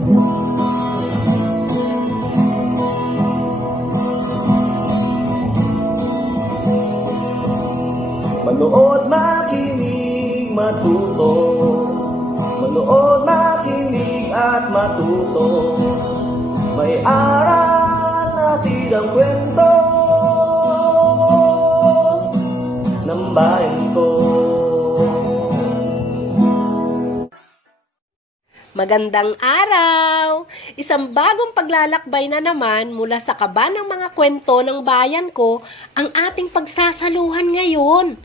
Manood, makinig, matuto. Manood, makinig at matuto. May aral natin ang kwento ng bayan ko. Magandang araw! Isang bagong paglalakbay na naman mula sa kaba ng mga kwento ng bayan ko ang ating pagsasaluhan ngayon.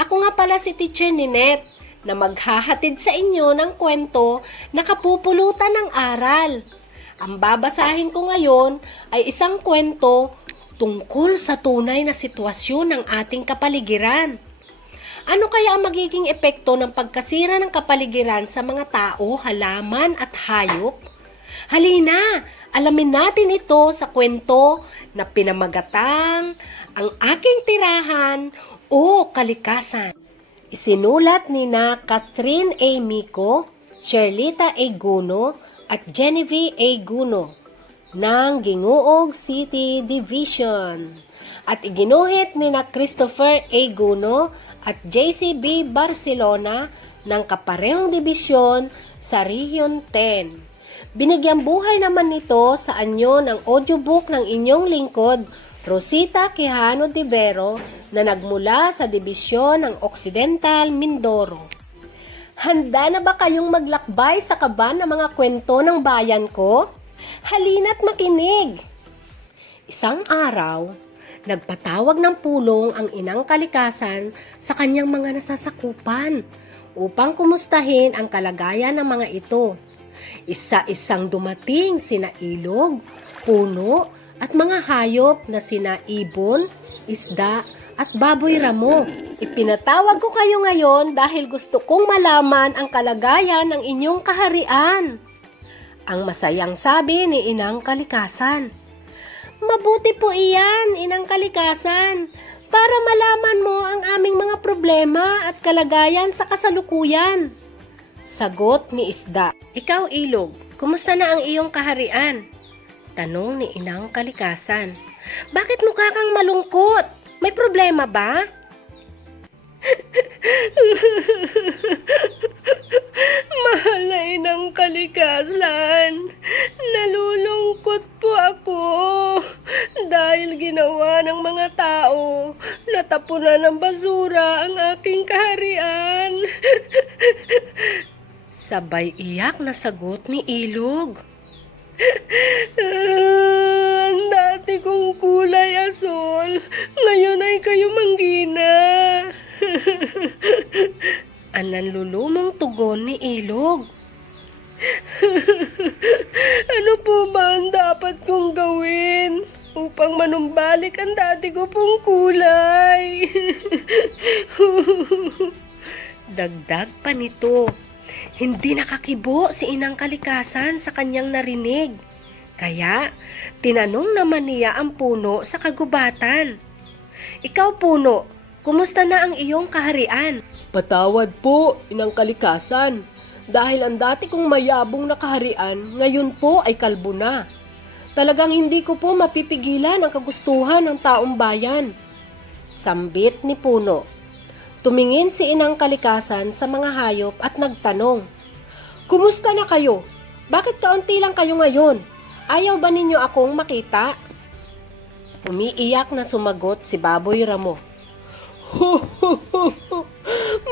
Ako nga pala si Teacher Ninette na maghahatid sa inyo ng kwento na kapupulutan ng aral. Ang babasahin ko ngayon ay isang kwento tungkol sa tunay na sitwasyon ng ating kapaligiran. Ano kaya ang magiging epekto ng pagkasira ng kapaligiran sa mga tao, halaman at hayop? Halina, alamin natin ito sa kwento na pinamagatang Ang Aking Tirahan o Kalikasan. Isinulat ni na Catherine A. Mico, Sherlita A. Guno at Genevieve A. Guno ng Gingoog City Division at iginuhit ni na Christopher A. Guno at JCB Barcelona ng kaparehong dibisyon sa Region 10. Binigyang buhay naman nito sa anyo ng audiobook ng inyong lingkod, Rosita Quijano de Vero, na nagmula sa dibisyon ng Occidental Mindoro. Handa na ba kayong maglakbay sa kaban ng mga kwento ng bayan ko? Halina't makinig! Isang araw, nagpatawag ng pulong ang inang kalikasan sa kanyang mga nasasakupan upang kumustahin ang kalagayan ng mga ito. Isa-isang dumating sina ilog, puno at mga hayop na sina ibon, isda at baboy ramo. Ipinatawag ko kayo ngayon dahil gusto kong malaman ang kalagayan ng inyong kaharian. Ang masayang sabi ni inang kalikasan. Mabuti po iyan, inang kalikasan, para malaman mo ang aming mga problema at kalagayan sa kasalukuyan. Sagot ni isda. Ikaw, ilog, kumusta na ang iyong kaharian? Tanong ni inang kalikasan. Bakit mukha kang malungkot? May problema ba? Mahal na inang kalikasan, nalulungkot po ako dahil ginawa ng mga tao, natapunan ng basura ang aking kaharian. Sabay iyak na sagot ni ilog. Ang dati kong kulay asol, ngayon ay kayo manggina. Ang nanlulumong tugon ni ilog. Ano po ba ang dapat kong gawin upang manumbalik ang dati ko pong kulay? Dagdag pa nito. Hindi nakakibo si inang kalikasan sa kanyang narinig. Kaya, tinanong naman niya ang puno sa kagubatan. Ikaw, puno, kumusta na ang iyong kaharian? Patawad po, inang kalikasan. Dahil ang dati kong mayabong na kaharian, ngayon po ay kalbo na. Talagang hindi ko po mapipigilan ang kagustuhan ng taong bayan. Sambit ni puno. Tumingin si inang kalikasan sa mga hayop at nagtanong, Kumusta na kayo? Bakit kaunti lang kayo ngayon? Ayaw ba ninyo akong makita? Umiiyak na sumagot si baboy ramo.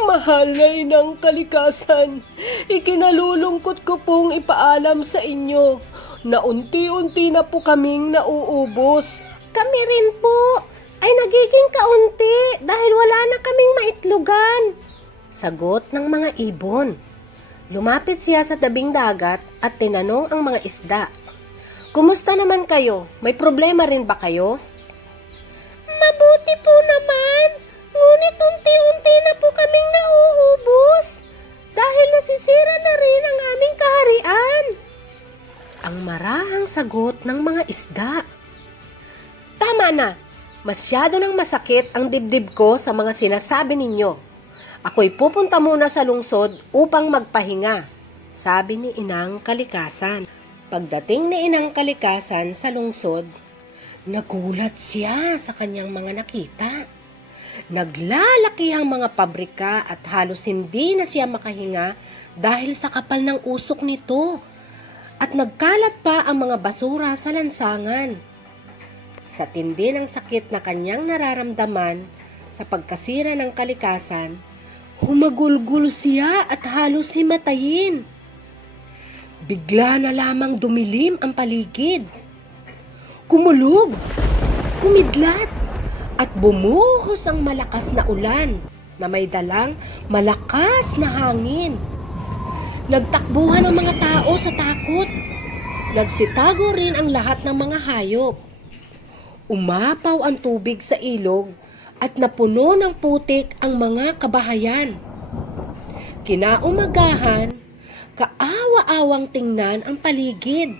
Mahal na inang kalikasan, ikinalulungkot ko pong ipaalam sa inyo na unti-unti na po kaming nauubos. Kami rin po ay nagiging kaunti dahil wala na kaming maitlogan. Sagot ng mga ibon. Lumapit siya sa tabing dagat at tinanong ang mga isda. Kumusta naman kayo? May problema rin ba kayo? Mabuti po naman, ngunit unti-unti na po kaming nauubos dahil nasisira na rin ang aming kaharian. Ang marahang sagot ng mga isda. Tama na! Masyado nang masakit ang dibdib ko sa mga sinasabi ninyo. Ako'y pupunta muna sa lungsod upang magpahinga, sabi ni inang kalikasan. Pagdating ni Inang Kalikasan sa lungsod, nagulat siya sa kanyang mga nakita. Naglalaki ang mga pabrika at halos hindi na siya makahinga dahil sa kapal ng usok nito. At nagkalat pa ang mga basura sa lansangan. Sa tindi ng sakit na kanyang nararamdaman sa pagkasira ng kalikasan, humagulgul siya at halos himatayin. Bigla na lamang dumilim ang paligid. Kumulog, kumidlat, at bumuhos ang malakas na ulan na may dalang malakas na hangin. Nagtakbuhan ang mga tao sa takot. Nagsitago rin ang lahat ng mga hayop. Umapaw ang tubig sa ilog at napuno ng putik ang mga kabahayan. Kinaumagahan, kaawa-awang tingnan ang paligid.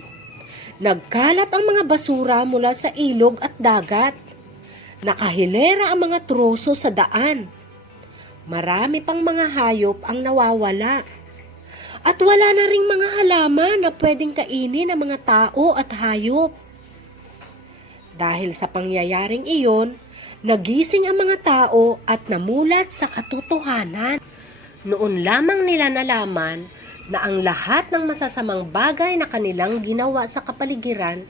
Nagkalat ang mga basura mula sa ilog at dagat. Nakahilera ang mga troso sa daan. Marami pang mga hayop ang nawawala. At wala na ring mga halaman na pwedeng kainin ng mga tao at hayop. Dahil sa pangyayaring iyon, nagising ang mga tao at namulat sa katotohanan. Noon lamang nila nalaman na ang lahat ng masasamang bagay na kanilang ginawa sa kapaligiran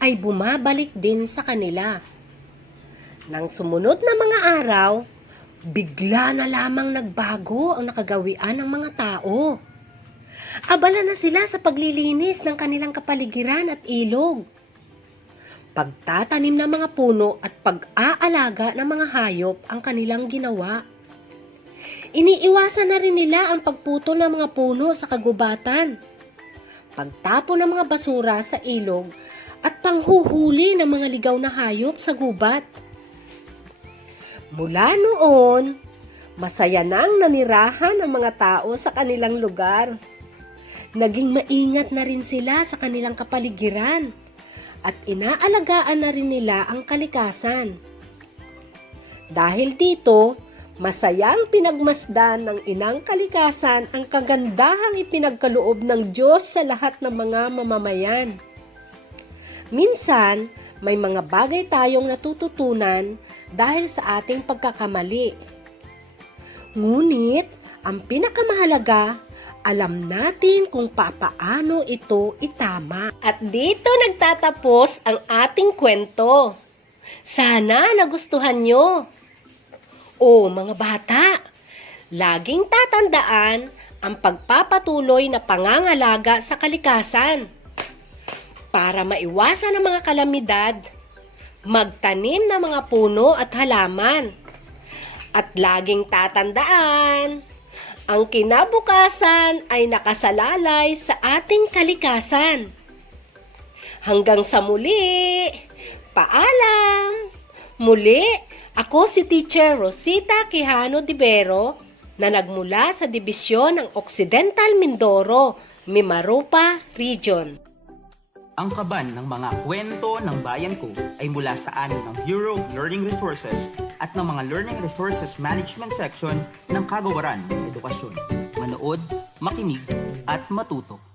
ay bumabalik din sa kanila. Nang sumunod na mga araw, bigla na lamang nagbago ang nakagawian ng mga tao. Abala na sila sa paglilinis ng kanilang kapaligiran at ilog, pagtatanim ng mga puno at pag-aalaga ng mga hayop ang kanilang ginawa. Iniiwasan na rin nila ang pagputol ng mga puno sa kagubatan, pagtapon ng mga basura sa ilog at panghuhuli ng mga ligaw na hayop sa gubat. Mula noon, masaya nang nanirahan ang mga tao sa kanilang lugar. Naging maingat na rin sila sa kanilang kapaligiran at inaalagaan na rin nila ang kalikasan. Dahil dito, masayang pinagmasdan ng Inang Kalikasan ang kagandahang ipinagkaloob ng Diyos sa lahat ng mga mamamayan. Minsan, may mga bagay tayong natututunan dahil sa ating pagkakamali. Ngunit, ang pinakamahalaga, alam natin kung papaano ito itama. At dito nagtatapos ang ating kwento. Sana nagustuhan nyo. O mga bata, laging tatandaan ang pagpapatuloy na pangangalaga sa kalikasan. Para maiwasan ang mga kalamidad, magtanim ng mga puno at halaman. At laging tatandaan, ang kinabukasan ay nakasalalay sa ating kalikasan. Hanggang sa muli, paalam! Muli, ako si Teacher Rosita Quijano Divero na nagmula sa Dibisyon ng Occidental Mindoro, Mimaropa Region. Ang kaban ng mga kwento ng bayan ko ay mula sa anin ng Bureau of Learning Resources at ng mga Learning Resources Management Section ng Kagawaran ng Edukasyon. Manood, makinig, at matuto.